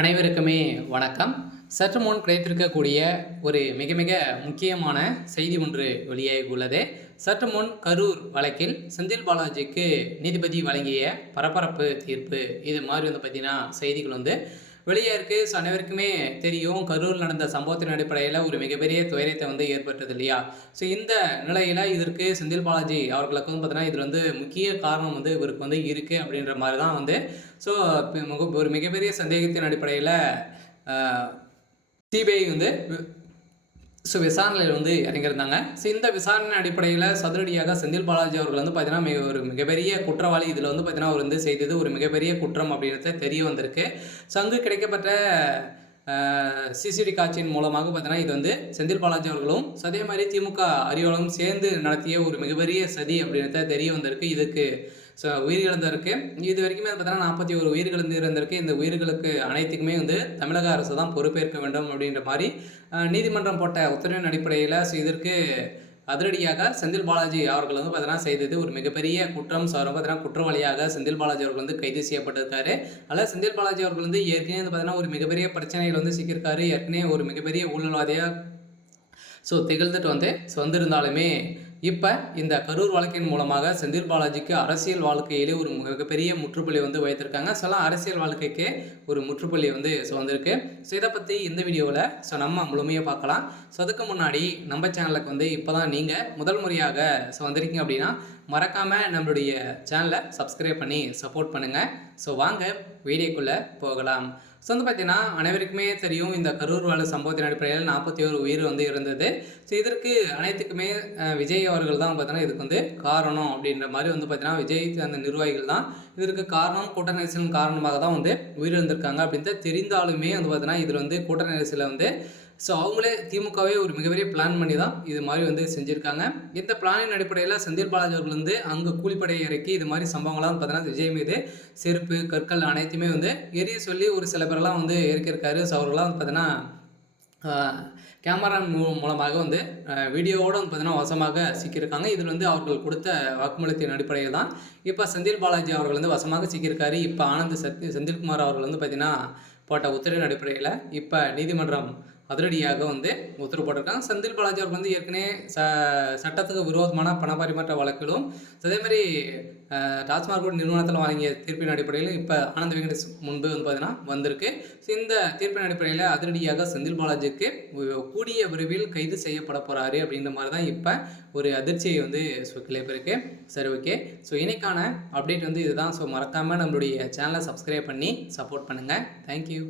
அனைவருக்குமே வணக்கம். சற்று முன் கிடைத்திருக்கக்கூடிய ஒரு மிக மிக முக்கியமான செய்தி ஒன்று வெளியாகியுள்ளது. சற்று முன் கரூர் வழக்கில் செந்தில் பாலாஜிக்கு நீதிபதி வழங்கிய பரபரப்பு தீர்ப்பு, இது மாதிரி பார்த்தீங்கன்னா செய்திகள் வெளியே இருக்கு. ஸோ அனைவருக்குமே தெரியும், கரூர் நடந்த சம்பவத்தின் அடிப்படையில் ஒரு மிகப்பெரிய துயரத்தை ஏற்பட்டது இல்லையா? ஸோ இந்த நிலையில் இதற்கு செந்தில் பாலாஜி அவர்களுக்கு பார்த்தீங்கன்னா இதில் முக்கிய காரணம் இவருக்கு இருக்குது அப்படின்ற மாதிரி தான் ஸோ ஒரு மிகப்பெரிய சந்தேகத்தின் அடிப்படையில் சிபிஐ விசாரணையில் இறங்கியிருந்தாங்க. ஸோ இந்த விசாரணை அடிப்படையில் சதுரடியாக செந்தில் பாலாஜி அவர்கள் பார்த்தீங்கன்னா ஒரு மிகப்பெரிய குற்றவாளி. இதில் பார்த்தீங்கன்னா அவர் செய்தது ஒரு மிகப்பெரிய குற்றம் அப்படின்றத தெரிய வந்திருக்கு. ஸோ அங்கு கிடைக்கப்பட்ட சிசிடி காட்சியின் மூலமாக பார்த்தீங்கன்னா இது செந்தில் பாலாஜி அவர்களும் அதே மாதிரி திமுக அறிவாளரும் சேர்ந்து நடத்திய ஒரு மிகப்பெரிய சதி அப்படின்றத தெரிய வந்திருக்கு. இதுக்கு ஸோ உயிரிழந்திருக்கு. இது வரைக்குமே பார்த்தீங்கன்னா 41 உயிர்கள் இருந்திருக்கு. இந்த உயிர்களுக்கு அனைத்துக்குமே தமிழக அரசு தான் பொறுப்பேற்க வேண்டும் அப்படின்ற மாதிரி நீதிமன்றம் போட்ட உத்தரவின் அடிப்படையில் ஸோ இதற்கு அதிரடியாக செந்தில் பாலாஜி அவர்கள் பார்த்தீங்கன்னா செய்தது ஒரு மிகப்பெரிய குற்றம். ஸோ பார்த்தீங்கன்னா குற்றவாளியாக செந்தில் பாலாஜி அவர்கள் கைது செய்யப்பட்டிருக்காரு. அதில் செந்தில் பாலாஜி அவர்கள் ஏற்கனவே பார்த்தீங்கன்னா ஒரு மிகப்பெரிய பிரச்சனைகள் சிக்கியிருக்காரு. ஏற்கனவே ஒரு மிகப்பெரிய ஊழல்வாதியாக ஸோ திகழ்ந்துட்டு வந்திருந்தாலுமே இப்போ இந்த கரூர் வழக்கின் மூலமாக செந்தில் பாலாஜிக்கு அரசியல் வாழ்க்கையிலே ஒரு மிகப்பெரிய முற்றுப்புள்ளி வைத்திருக்காங்க. ஸோ அரசியல் வாழ்க்கைக்கு ஒரு முற்றுப்புள்ளி ஸோ வந்திருக்கு. ஸோ இதை பற்றி இந்த வீடியோவில் ஸோ நம்ம முழுமையாக பார்க்கலாம். ஸோ அதுக்கு முன்னாடி நம்ம சேனலுக்கு இப்போ தான் நீங்கள் முதல் முறையாக ஸோ வந்திருக்கீங்க அப்படின்னா மறக்காமல் நம்மளுடைய சேனலை சப்ஸ்கிரைப் பண்ணி சப்போர்ட் பண்ணுங்கள். ஸோ வாங்க வீடியோக்குள்ளே போகலாம். ஸோ பார்த்தீங்கன்னா அனைவருக்குமே தெரியும், இந்த கரூர் வழக்கு சம்பவத்தின் அடிப்படையில் 41 உயிர் இருந்தது. ஸோ இதற்கு அனைத்துக்குமே விஜய் அவர்கள் தான் பார்த்தீங்கன்னா இதுக்கு காரணம் அப்படின்ற மாதிரி பார்த்தீங்கன்னா விஜய் அந்த நிர்வாகிகள் தான் இதற்கு காரணம். கூட்ட நெரிசலின் காரணமாக தான் உயிரிழந்திருக்காங்க அப்படின்ட்டு தெரிந்தாலுமே பார்த்தீங்கன்னா இதில் கூட்ட நெரிசலில் ஸோ அவங்களே திமுகவே ஒரு மிகப்பெரிய பிளான் பண்ணி தான் இது மாதிரி செஞ்சுருக்காங்க. இந்த பிளானின் அடிப்படையில் செந்தில் பாலாஜி அவர்கள் அங்கே கூலிப்படையை இறக்கி இது மாதிரி சம்பவங்கள்லாம் பார்த்தீங்கன்னா விஜய் மீது செருப்பு கற்கள் அனைத்துமே எரிய சொல்லி ஒரு சில பேரெல்லாம் இறக்கியிருக்காரு. ஸோ அவர்கள்லாம் பார்த்தீங்கன்னா கேமரா மூலமாக வீடியோவோடு பார்த்தீங்கன்னா வசமாக சிக்கியிருக்காங்க. இதில் அவர்கள் கொடுத்த வாக்குமூலத்தின் அடிப்படையில் தான் இப்போ செந்தில் பாலாஜி அவர்கள் வசமாக சிக்கியிருக்காரு. இப்போ செந்தில்குமார் அவர்கள் பார்த்தீங்கன்னா போட்ட உத்தரவின் அடிப்படையில் இப்போ நீதிமன்றம் அதிரடியாக உத்தரவு போட்டிருக்காங்க. செந்தில் பாலாஜி அவர்கள் ஏற்கனவே சட்டத்துக்கு விரோதமான பண பரிமாற்ற வழக்கிலும் அதே மாதிரி டாஸ்மாக் நிறுவனத்தில் வழங்கிய தீர்ப்பின் அடிப்படையில் இப்போ ஆனந்த் வெங்கடேஷ் முன்பு பார்த்தீங்கன்னா வந்திருக்கு. ஸோ இந்த தீர்ப்பின் அடிப்படையில் அதிரடியாக செந்தில் பாலாஜிக்கு கூடிய விரைவில் கைது செய்யப்பட போகிறாரு அப்படின்ற மாதிரி தான் இப்போ ஒரு அதிர்ச்சியை கிளப்பிருக்கு. சரி, ஓகே. ஸோ இன்னைக்கான அப்டேட் இதுதான். ஸோ மறக்காமல் நம்மளுடைய சேனலை சப்ஸ்கிரைப் பண்ணி சப்போர்ட் பண்ணுங்கள். தேங்க்யூ.